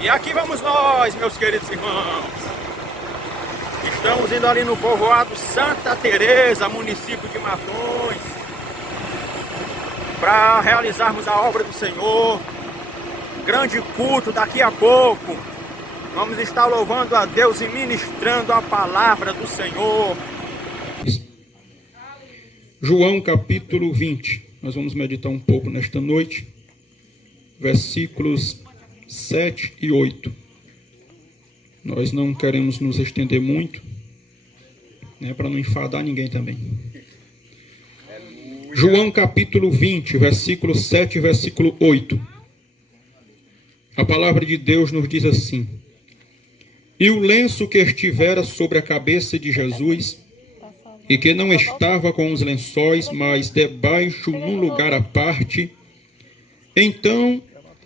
E aqui vamos nós, meus queridos irmãos. Estamos indo ali no povoado Santa Teresa, município de Matões, para realizarmos a obra do Senhor. Grande culto daqui a pouco. Vamos estar louvando a Deus e ministrando a palavra do Senhor. João capítulo 20. Nós vamos meditar um pouco nesta noite. Versículos 7 e 8. Nós não queremos nos estender muito, né, para não enfadar ninguém também. João capítulo 20, versículo 7 e versículo 8. A palavra de Deus nos diz assim: E o lenço que estivera sobre a cabeça de Jesus, e que não estava com os lençóis, mas debaixo num lugar à parte, então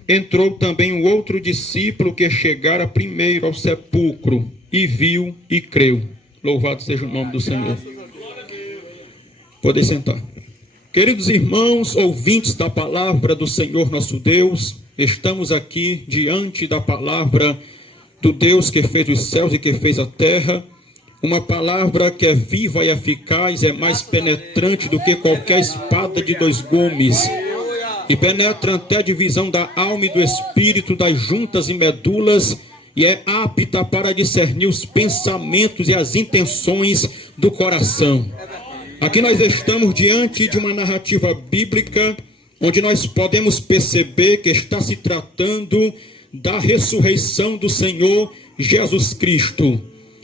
entrou também o outro discípulo que chegara primeiro ao sepulcro, e viu e creu. Louvado seja o nome do Senhor. Podem sentar. Queridos irmãos, ouvintes da palavra do Senhor nosso Deus, estamos aqui diante da palavra do Deus que fez os céus e que fez a terra. Uma palavra que é viva e eficaz, é mais penetrante do que qualquer espada de dois gumes, e penetra até a divisão da alma e do espírito, das juntas e medulas, e é apta para discernir os pensamentos e as intenções do coração. Aqui nós estamos diante de uma narrativa bíblica, onde nós podemos perceber que está se tratando da ressurreição do Senhor Jesus Cristo.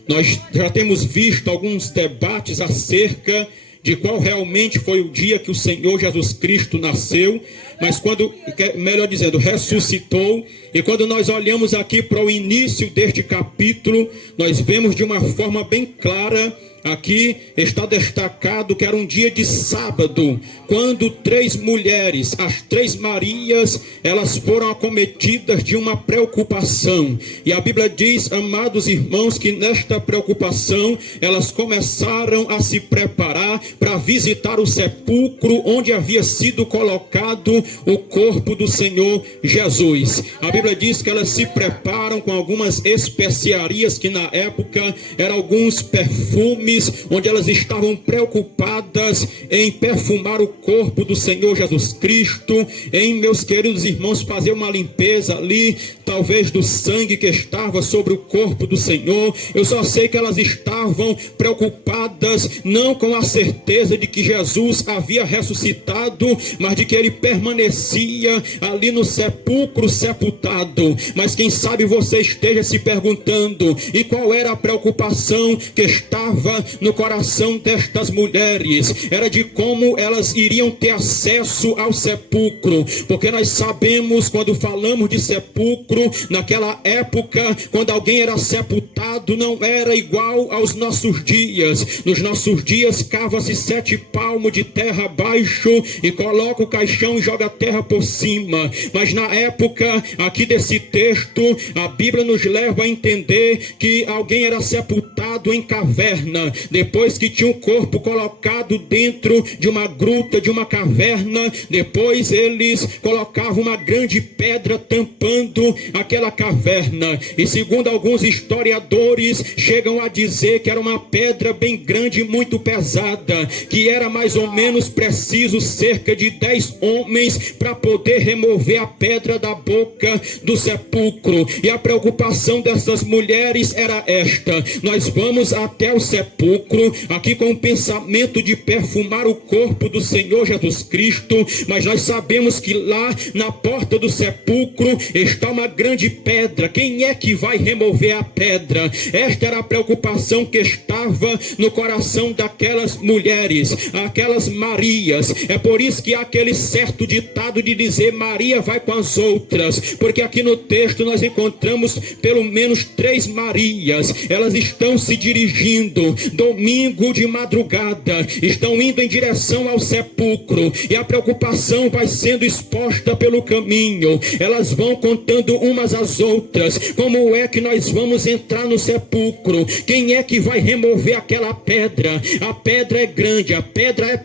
Nós já temos visto alguns debates acerca de qual realmente foi o dia que o Senhor Jesus Cristo nasceu, mas quando, melhor dizendo, ressuscitou. E quando nós olhamos aqui para o início deste capítulo, nós vemos de uma forma bem clara. Aqui está destacado que era um dia de sábado, quando 3 mulheres, as 3 Marias, elas foram acometidas de uma preocupação. E a Bíblia diz, amados irmãos, que nesta preocupação, elas começaram a se preparar para visitar o sepulcro onde havia sido colocado o corpo do Senhor Jesus. A Bíblia diz que elas se preparam com algumas especiarias, que na época eram alguns perfumes, onde elas estavam preocupadas em perfumar o corpo do Senhor Jesus Cristo, em, meus queridos irmãos, fazer uma limpeza ali, talvez do sangue que estava sobre o corpo do Senhor. Eu só sei que elas estavam preocupadas não com a certeza de que Jesus havia ressuscitado, mas de que ele permanecia ali no sepulcro sepultado. Mas quem sabe você esteja se perguntando, e qual era a preocupação que estava no coração destas mulheres? Era de como elas iriam ter acesso ao sepulcro, porque nós sabemos, quando falamos de sepulcro, naquela época, quando alguém era sepultado, não era igual aos nossos dias. Nos nossos dias, cava-se 7 palmos de terra abaixo e coloca o caixão e joga a terra por cima. Mas na época aqui desse texto, a Bíblia nos leva a entender que alguém era sepultado em caverna, depois que tinha um corpo colocado dentro de uma gruta, de uma caverna. Depois eles colocavam uma grande pedra tampando aquela caverna, e segundo alguns historiadores, chegam a dizer que era uma pedra bem grande e muito pesada, que era mais ou menos preciso cerca de 10 homens para poder remover a pedra da boca do sepulcro. E a preocupação dessas mulheres era esta: nós vamos até o sepulcro aqui com o pensamento de perfumar o corpo do Senhor Jesus Cristo, mas nós sabemos que lá na porta do sepulcro está uma grande pedra. Quem é que vai remover a pedra? Esta era a preocupação que estava no coração daquelas mulheres, aquelas Marias. É por isso que há aquele certo ditado de dizer Maria vai com as outras, porque aqui no texto nós encontramos pelo menos 3 Marias. Elas estão se dirigindo domingo de madrugada, estão indo em direção ao sepulcro, e a preocupação vai sendo exposta pelo caminho. Elas vão contando umas às outras, como é que nós vamos entrar no sepulcro, quem é que vai remover aquela pedra? A pedra é grande, a pedra é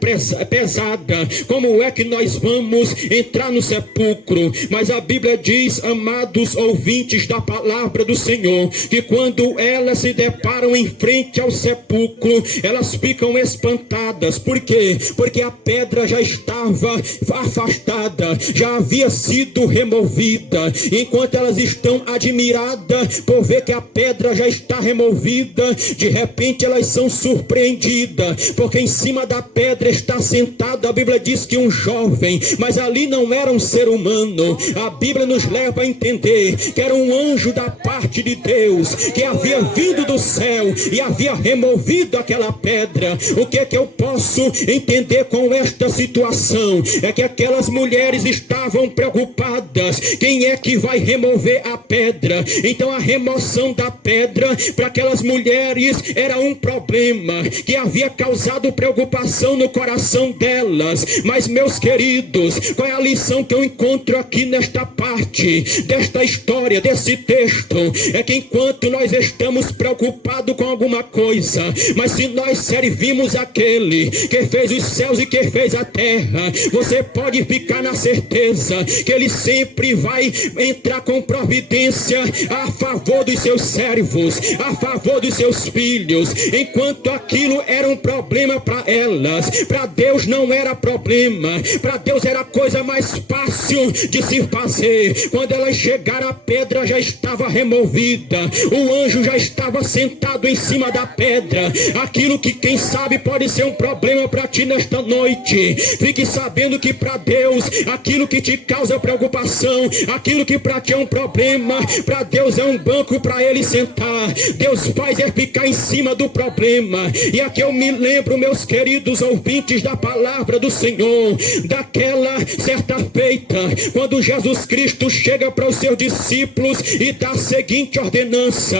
pesada, como é que nós vamos entrar no sepulcro? Mas a Bíblia diz, amados ouvintes da palavra do Senhor, que quando elas se deparam em frente ao sepulcro, elas ficam espantadas. Por quê? Porque a pedra já estava afastada, já havia sido removida. Enquanto elas estão admiradas por ver que a pedra já está removida, de repente elas são surpreendidas, porque em cima da pedra está sentado, a Bíblia diz que um jovem, mas ali não era um ser humano. A Bíblia nos leva a entender que era um anjo da parte de Deus, que havia vindo do céu e havia removido aquela pedra. O que é que eu posso entender com esta situação? É que aquelas mulheres estavam preocupadas, quem é que vai remover a pedra? Então a remoção da pedra para aquelas mulheres era um problema que havia causado preocupação no coração delas. Mas, meus queridos, qual é a lição que eu encontro aqui nesta parte desta história, desse texto? É que enquanto nós estamos preocupados com alguma coisa, mas se nós servimos aquele que fez os céus e que fez a terra, você pode ficar na certeza que ele sempre vai entrar com providência a favor dos seus servos, a favor dos seus filhos. Enquanto aquilo era um problema para elas, para Deus não era problema. Para Deus era a coisa mais fácil de se fazer. Quando elas chegaram, a pedra já estava removida, o anjo já estava sentado em cima da pedra. Aquilo que quem sabe pode ser um problema para ti nesta noite, fique sabendo que para Deus, aquilo que te causa preocupação, aquilo que para ti é um problema, para Deus é um banco para ele sentar. Deus faz é ficar em cima do problema. E aqui eu me lembro, meus queridos ouvintes da palavra do Senhor, daquela certa feita, quando Jesus Cristo chega para os seus discípulos e dá a seguinte ordenança: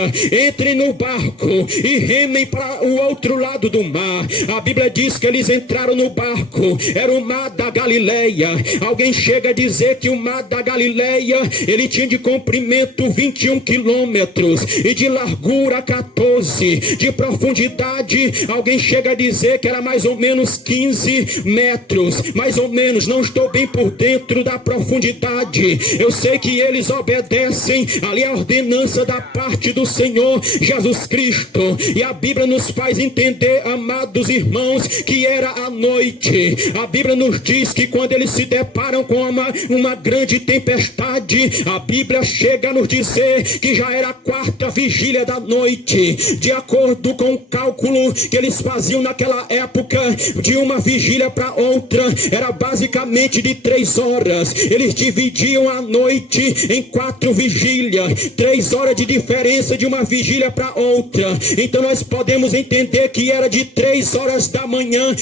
entrem no barco e remem para o outro lado do mar. A Bíblia diz que eles entraram no barco, era o mar da Galileia. Alguém chega a dizer que o mar da Galileia, ele tinha de comprimento 21 quilômetros e de largura 14, de profundidade alguém chega a dizer que era mais ou menos 15 metros, mais ou menos. Não estou bem por dentro da profundidade, eu sei que eles obedecem ali a ordenança da parte do Senhor Jesus Cristo. E a Bíblia nos faz entender, amados irmãos, que era a noite. A Bíblia nos diz que quando eles se deparam com uma grande tempestade, a Bíblia chega a nos dizer que já era a quarta vigília da noite. De acordo com o cálculo que eles faziam naquela época, de uma vigília para outra, era basicamente de 3 horas. Eles dividiam a noite em 4 vigílias, 3 horas de diferença de uma vigília para outra. Então nós podemos entender que era de 3 horas da manhã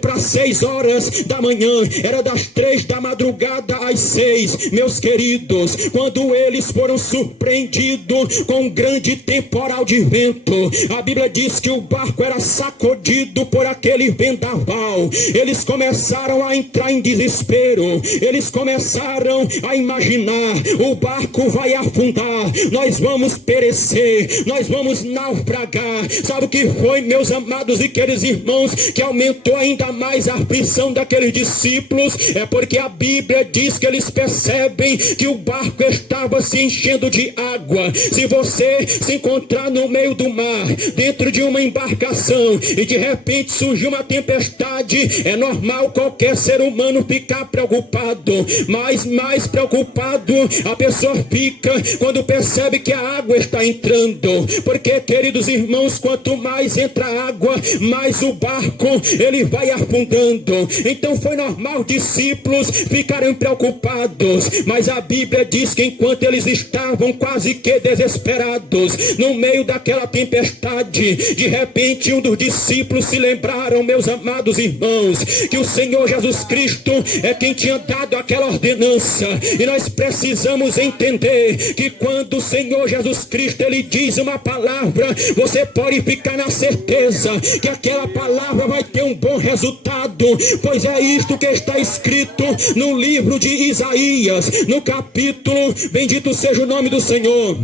para 6 horas da manhã, era das 3 da madrugada às 6. Meus queridos, quando eles foram surpreendidos com um grande temporal de vento, a Bíblia diz que o barco era sacudido por aquele vendaval. Eles começaram a entrar em desespero, eles começaram a imaginar: o barco vai afundar, nós vamos perecer, nós vamos naufragar. Sabe o que foi, meus amados e queridos irmãos, que aumentou ainda mais a aflição daqueles discípulos? É porque a Bíblia diz que eles percebem que o barco estava se enchendo de água. Se você se encontrar no meio do mar, dentro de uma embarcação, e de repente surgiu uma tempestade, é normal qualquer ser humano ficar preocupado, mas mais preocupado a pessoa fica quando percebe que a água está entrando. Porque, queridos irmãos, quanto mais entra água, mais o barco ele vai afundando. Então foi normal discípulos ficarem preocupados, mas a Bíblia diz que enquanto eles estavam quase que desesperados no meio daquela tempestade, de repente um dos discípulos se lembraram, meus amados irmãos, que o Senhor Jesus Cristo é quem tinha dado aquela ordenança. E nós precisamos entender que quando o Senhor Jesus Cristo ele diz uma palavra, você pode ficar ficar na certeza que aquela palavra vai ter um bom resultado, pois é isto que está escrito no livro de Isaías, no capítulo, bendito seja o nome do Senhor,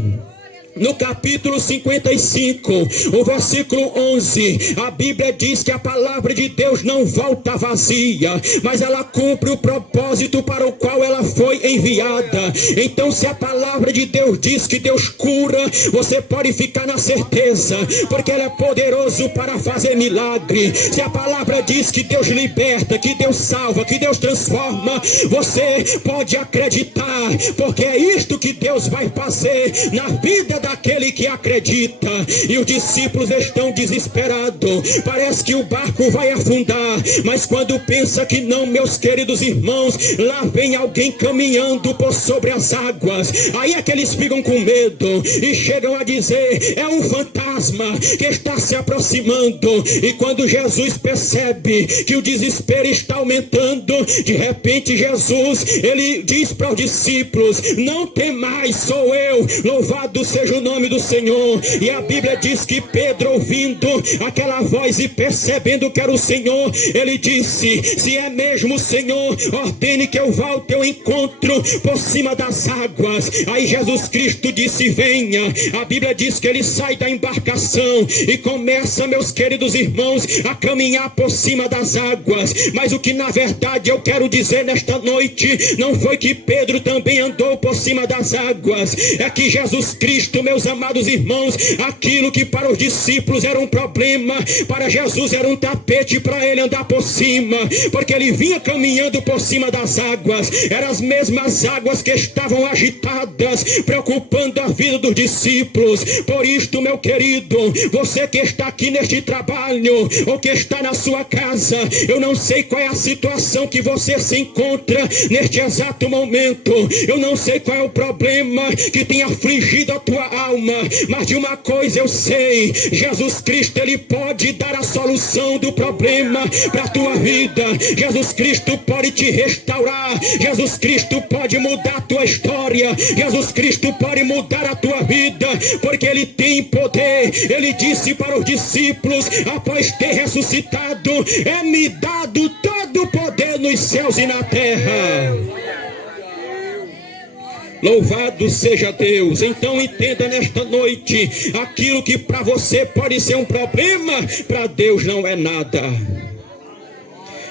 no capítulo 55, o versículo 11, a Bíblia diz que a palavra de Deus não volta vazia, mas ela cumpre o propósito para o qual ela foi enviada. Então, se a palavra de Deus diz que Deus cura, você pode ficar na certeza, porque Ele é poderoso para fazer milagre. Se a palavra diz que Deus liberta, que Deus salva, que Deus transforma, você pode acreditar, porque é isto que Deus vai fazer na vida daquele que acredita. E os discípulos estão desesperados, parece que o barco vai afundar, mas quando pensa que não, meus queridos irmãos, lá vem alguém caminhando por sobre as águas. Aí é que eles ficam com medo e chegam a dizer: é um fantasma que está se aproximando. E quando Jesus percebe que o desespero está aumentando, de repente Jesus, ele diz para os discípulos: não temais, sou eu, louvado seja o nome do Senhor. E a Bíblia diz que Pedro, ouvindo aquela voz e percebendo que era o Senhor, ele disse: se é mesmo o Senhor, ordene que eu vá ao teu encontro por cima das águas. Aí Jesus Cristo disse: venha. A Bíblia diz que ele sai da embarcação e começa, meus queridos irmãos, a caminhar por cima das águas. Mas o que na verdade eu quero dizer nesta noite, não foi que Pedro também andou por cima das águas, é que Jesus Cristo, meus amados irmãos, aquilo que para os discípulos era um problema, para Jesus era um tapete para ele andar por cima, porque ele vinha caminhando por cima das águas. Eram as mesmas águas que estavam agitadas, preocupando a vida dos discípulos. Por isto, meu querido, você que está aqui neste trabalho, ou que está na sua casa, eu não sei qual é a situação que você se encontra neste exato momento, eu não sei qual é o problema que tem afligido a tua alma, mas de uma coisa eu sei: Jesus Cristo, ele pode dar a solução do problema para a tua vida. Jesus Cristo pode te restaurar, Jesus Cristo pode mudar a tua história, Jesus Cristo pode mudar a tua vida, porque ele tem poder. Ele disse para os discípulos, após ter ressuscitado: é-me dado todo o poder nos céus e na terra. Louvado seja Deus. Então entenda nesta noite, aquilo que para você pode ser um problema, para Deus não é nada.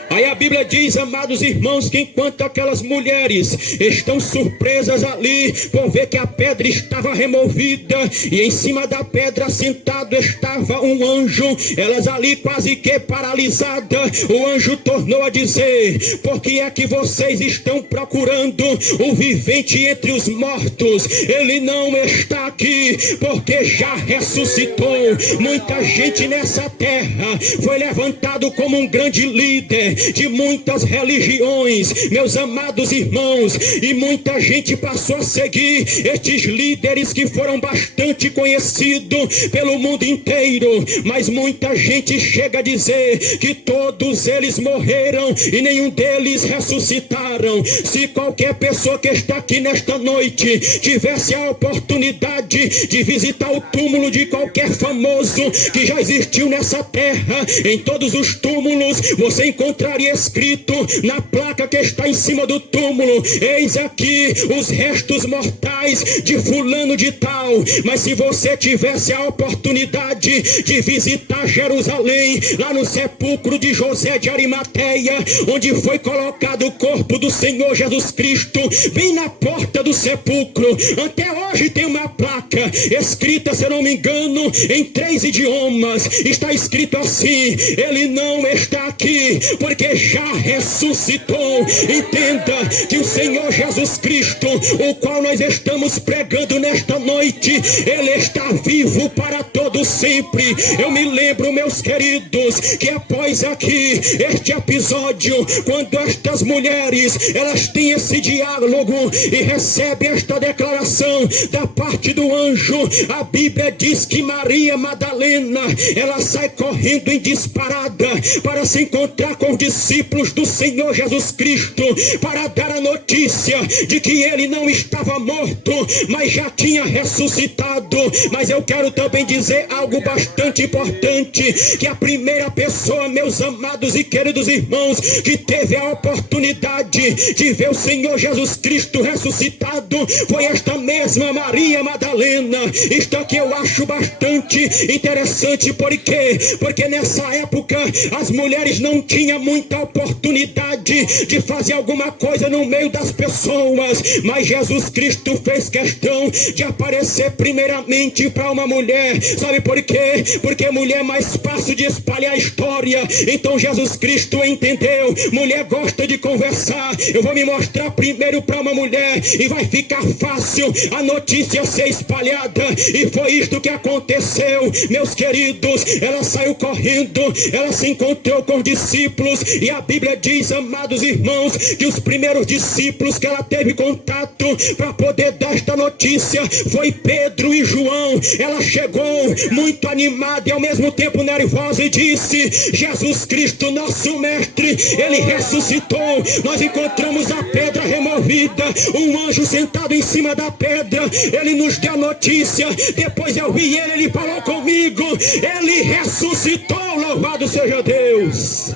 Aí a Bíblia diz, amados irmãos, que enquanto aquelas mulheres estão surpresas ali por ver que a pedra estava removida e em cima da pedra sentado estava um anjo, elas ali quase que paralisadas, o anjo tornou a dizer: por que é que vocês estão procurando o vivente entre os mortos? Ele não está aqui, porque já ressuscitou. Muita gente nessa terra foi levantado como um grande líder de muitas religiões, meus amados irmãos, e muita gente passou a seguir estes líderes que foram bastante conhecidos pelo mundo inteiro, mas muita gente chega a dizer que todos eles morreram e nenhum deles ressuscitaram. Se qualquer pessoa que está aqui nesta noite tivesse a oportunidade de visitar o túmulo de qualquer famoso que já existiu nessa terra, em todos os túmulos você encontraria escrito na placa que está em cima do túmulo: eis aqui os restos mortais de fulano de tal. Mas se você tivesse a oportunidade de visitar Jerusalém, lá no sepulcro de José de Arimateia, onde foi colocado o corpo do Senhor Jesus Cristo, bem na porta do sepulcro, até hoje tem uma placa escrita, se eu não me engano, em 3 idiomas. Está escrito assim: ele não está aqui, porque já ressuscitou. Entenda que o Senhor Jesus Cristo, o qual nós estamos pregando nesta noite, ele está vivo para todo sempre. Eu me lembro, meus queridos, que após aqui este episódio, quando estas mulheres elas têm esse diálogo e recebem esta declaração da parte do anjo, a Bíblia diz que Maria Madalena, ela sai correndo em disparada para se encontrar com os discípulos do Senhor Jesus Cristo, para dar a notícia de que ele não estava morto, mas já tinha ressuscitado. Mas eu quero também dizer algo bastante importante, que a primeira pessoa, meus amados e queridos irmãos, que teve a oportunidade de ver o Senhor Jesus Cristo ressuscitado, foi esta mesma Maria Madalena. Isto aqui eu acho bastante interessante, porque nessa época as mulheres não tinham muita oportunidade de fazer alguma coisa no meio das pessoas, mas Jesus Cristo fez questão de aparecer primeiramente para uma mulher. Sabe por quê? Porque mulher é mais fácil de espalhar a história. Então Jesus Cristo entendeu, mulher gosta de conversar, eu vou me mostrar primeiro para uma mulher e vai ficar fácil a notícia ser espalhada. E foi isto que aconteceu, meus queridos. Ela saiu correndo, ela se encontrou com os discípulos, e a Bíblia diz, amados irmãos, que os primeiros discípulos que ela teve contato para poder dar esta notícia foi Pedro e João. Ela chegou muito animada e ao mesmo tempo nervosa e disse: Jesus Cristo, nosso mestre, ele ressuscitou. Nós encontramos a pedra removida, um anjo sentado em cima da pedra. Ele nos deu a notícia. Depois eu vi ele falou comigo, ele ressuscitou. Louvado seja Deus.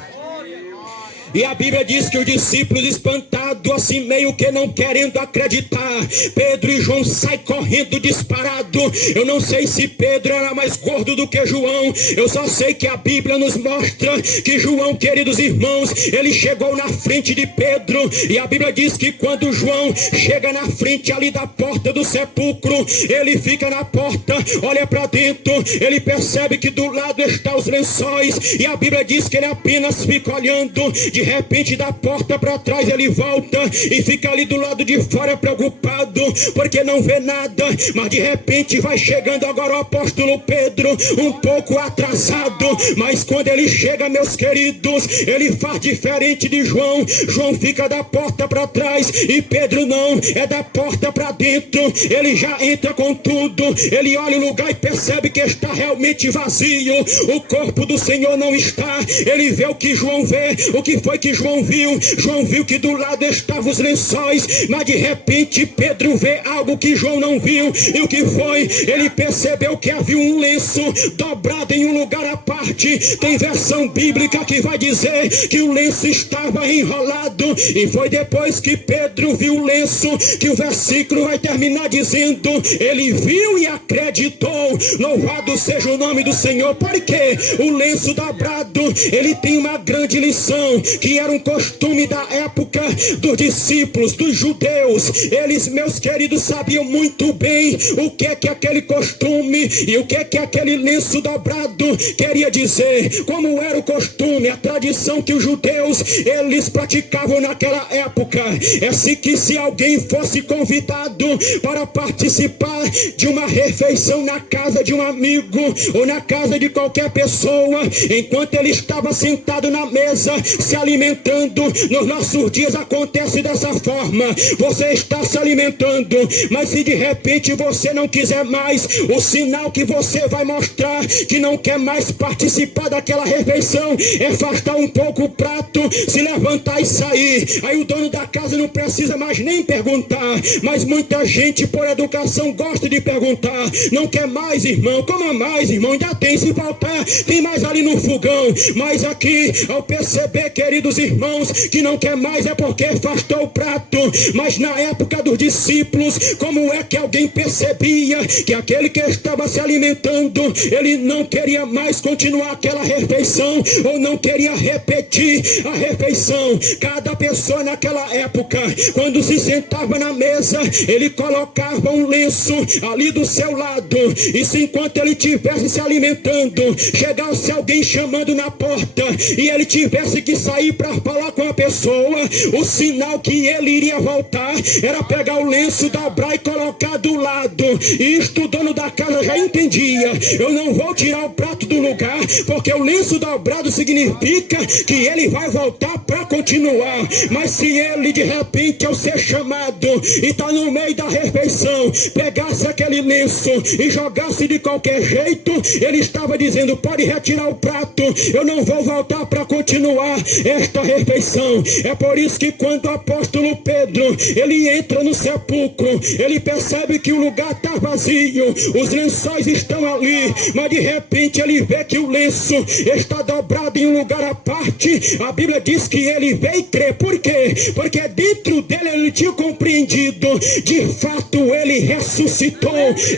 E a Bíblia diz que os discípulos, espantados, assim meio que não querendo acreditar, Pedro e João saem correndo disparado. Eu não sei se Pedro era mais gordo do que João, eu só sei que a Bíblia nos mostra que João, queridos irmãos, ele chegou na frente de Pedro, e a Bíblia diz que quando João chega na frente ali da porta do sepulcro, ele fica na porta, olha para dentro, ele percebe que do lado estão os lençóis, e a Bíblia diz que ele apenas fica olhando. De repente, da porta para trás, ele volta e fica ali do lado de fora preocupado, porque não vê nada. Mas de repente vai chegando agora o apóstolo Pedro, um pouco atrasado, mas quando ele chega, meus queridos, ele faz diferente de João. João fica da porta para trás e Pedro não, é da porta para dentro. Ele já entra com tudo, ele olha o lugar e percebe que está realmente vazio, o corpo do Senhor não está. Ele vê o que João vê. O que foi que João viu? João viu que do lado estavam os lençóis, mas de repente Pedro vê algo que João não viu. E o que foi? Ele percebeu que havia um lenço dobrado em um lugar à parte. Tem versão bíblica que vai dizer que o lenço estava enrolado, e foi depois que Pedro viu o lenço que o versículo vai terminar dizendo: ele viu e acreditou. Louvado seja o nome do Senhor. Porque o lenço dobrado, ele tem uma grande lição, que era um costume da época dos discípulos, dos judeus. Eles, meus queridos, sabiam muito bem o que é que aquele costume e o que é que aquele lenço dobrado queria dizer. Como era o costume, a tradição que os judeus, eles praticavam naquela época, é assim que se alguém fosse convidado para participar de uma refeição na casa de um amigo ou na casa de qualquer pessoa, enquanto ele estava sentado na mesa se alimentando, nos nossos dias acontece dessa forma. Você está se alimentando, mas se de repente você não quiser mais, o sinal que você vai mostrar que não quer mais participar daquela refeição é afastar um pouco o prato, se levantar e sair. Aí o dono da casa não precisa mais nem perguntar, mas muita gente por educação gosta de perguntar. Não quer mais, irmão? Coma mais, irmão, ainda tem, se faltar tem mais ali no fogão. Mas aqui, ao perceber, queridos irmãos, que não quer mais, é porque afastou o prato. Mas na época dos discípulos, como é que alguém percebia que aquele que estava se alimentando, ele não queria mais continuar aquela refeição, ou não queria repetir a refeição? Cada pessoa naquela época, quando se sentava na mesa, ele colocava um lenço ali do seu lado, e se enquanto ele estivesse se alimentando, chegasse alguém chamando na porta, e ele tivesse que sair para falar com a pessoa, o sinal que ele iria voltar era pegar o lenço, dobrar e colocar do lado. Isto o dono da casa já entendia. Eu não vou tirar o prato do lugar, porque o lenço dobrado significa que ele vai voltar para continuar. Mas se ele de repente, ao ser chamado e está no meio da refeição, pegasse aquele lenço e jogasse de qualquer jeito, ele estava dizendo: pode retirar o prato, eu não vou voltar para continuar. É esta refeição. É por isso que quando o apóstolo Pedro, ele entra no sepulcro, ele percebe que o lugar está vazio, os lençóis estão ali, mas de repente ele vê que o lenço está dobrado em um lugar à parte. A Bíblia diz que ele veio crer. Por quê? Porque dentro dele ele tinha compreendido, de fato ele ressuscitou.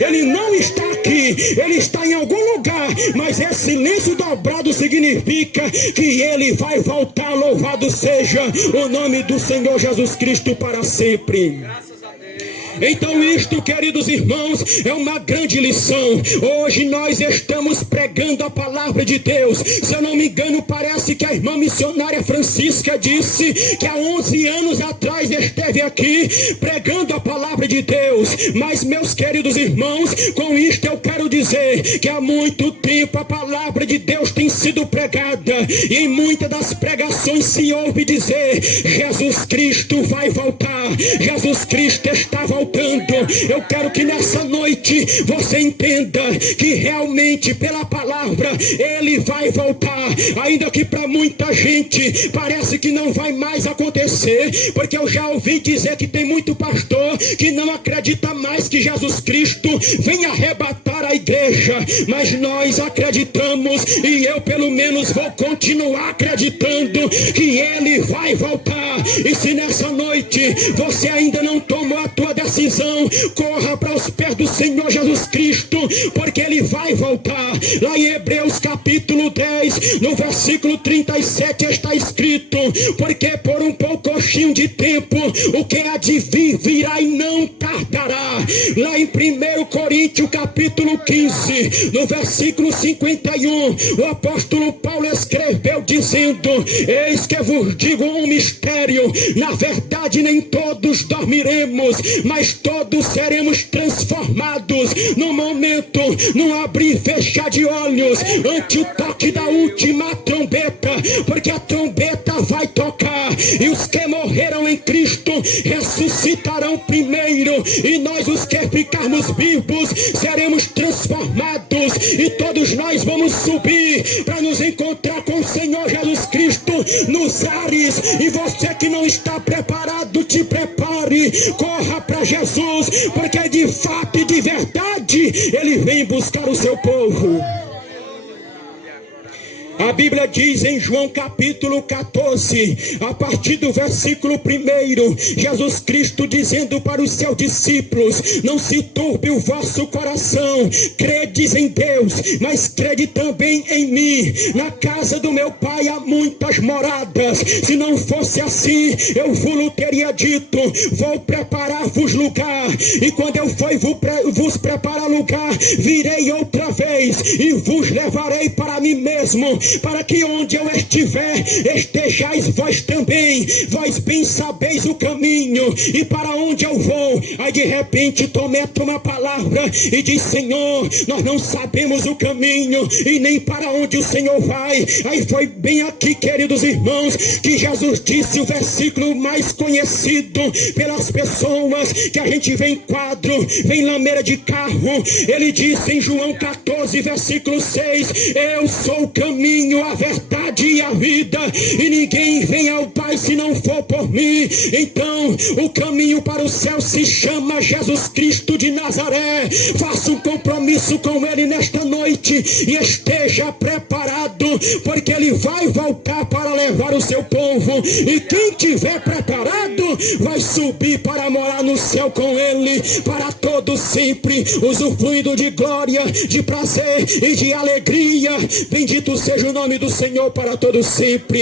Ele não está aqui, ele está em algum lugar, mas esse lenço dobrado significa que ele vai voltar. Louvado seja o nome do Senhor Jesus Cristo para sempre. Então isto, queridos irmãos, é uma grande lição. Hoje nós estamos pregando a palavra de Deus. Se eu não me engano, parece que a irmã missionária Francisca disse que há 11 anos atrás esteve aqui pregando a palavra de Deus. Mas, meus queridos irmãos, com isto eu quero dizer que há muito tempo a palavra de Deus tem sido pregada, e em muitas das pregações se ouve dizer: Jesus Cristo vai voltar, Jesus Cristo está voltando. Eu quero que nessa noite você entenda que realmente pela palavra ele vai voltar, ainda que para muita gente parece que não vai mais acontecer, porque eu já ouvi dizer que tem muito pastor que não acredita mais que Jesus Cristo vem arrebatar a igreja, mas nós acreditamos, e eu pelo menos vou continuar acreditando que ele vai voltar. E se nessa noite você ainda não tomou a tua decisão, corra para os pés do Senhor Jesus Cristo, porque ele vai voltar. Lá em Hebreus capítulo 10, no versículo 37 está escrito: porque por um pouquinho de tempo o que há de vir virá e não tardará. Lá em 1 Coríntios capítulo 15, no versículo 51, o apóstolo Paulo escreveu dizendo: eis que vos digo um mistério, na verdade nem todos dormiremos, mas todos seremos transformados no momento, no abrir e fechar de olhos, ante o toque da última trombeta, porque a trombeta vai tocar, e os que morreram em Cristo ressuscitarão primeiro, e nós, os que ficarmos vivos, seremos transformados, e todos nós vamos subir para nos encontrar com o Senhor Jesus Cristo nos ares. E você que não está preparado, te prepare, corra para Jesus, porque de fato e de verdade ele vem buscar o seu povo. A Bíblia diz em João capítulo 14, a partir do versículo 1, Jesus Cristo dizendo para os seus discípulos: não se turbe o vosso coração, credes em Deus, mas crede também em mim. Na casa do meu Pai há muitas moradas, se não fosse assim eu vos teria dito: vou preparar-vos lugar, e quando eu for vos preparar lugar, virei outra vez e vos levarei para mim mesmo, para que onde eu estiver, estejais vós também. Vós bem sabeis o caminho e para onde eu vou. Aí de repente Tomé toma a palavra e diz: Senhor, nós não sabemos o caminho e nem para onde o Senhor vai. Aí foi bem aqui, queridos irmãos, que Jesus disse o versículo mais conhecido pelas pessoas, que a gente vê em quadro, vê em lameira de carro. Ele disse em João 14, versículo 6: eu sou o caminho, a verdade e a vida, e ninguém vem ao Pai se não for por mim. Então o caminho para o céu se chama Jesus Cristo de Nazaré. Faça um compromisso com ele nesta noite e esteja preparado, porque ele vai voltar para levar o seu povo, e quem tiver preparado vai subir para morar no céu com ele para todo sempre, usufruindo de glória, de prazer e de alegria. Bendito seja o nome do Senhor para todo sempre.